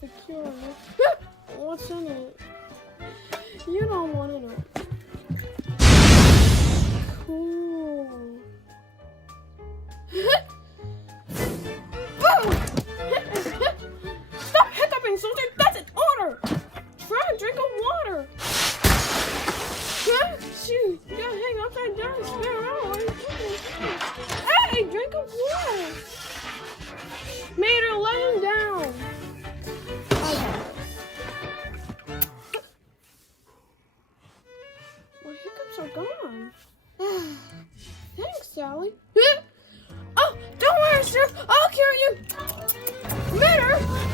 have to cure it. What's in it? You don't want to know. Cool. Stop hiccuping, soldier! That's an order! Try a drink of water! Shoot, you gotta hang upside down and spin around. Hey, drink of water! Mater, lay him down! My hiccups are gone. Thanks, Sally. Oh, don't worry, sir. I'll cure you. Mater!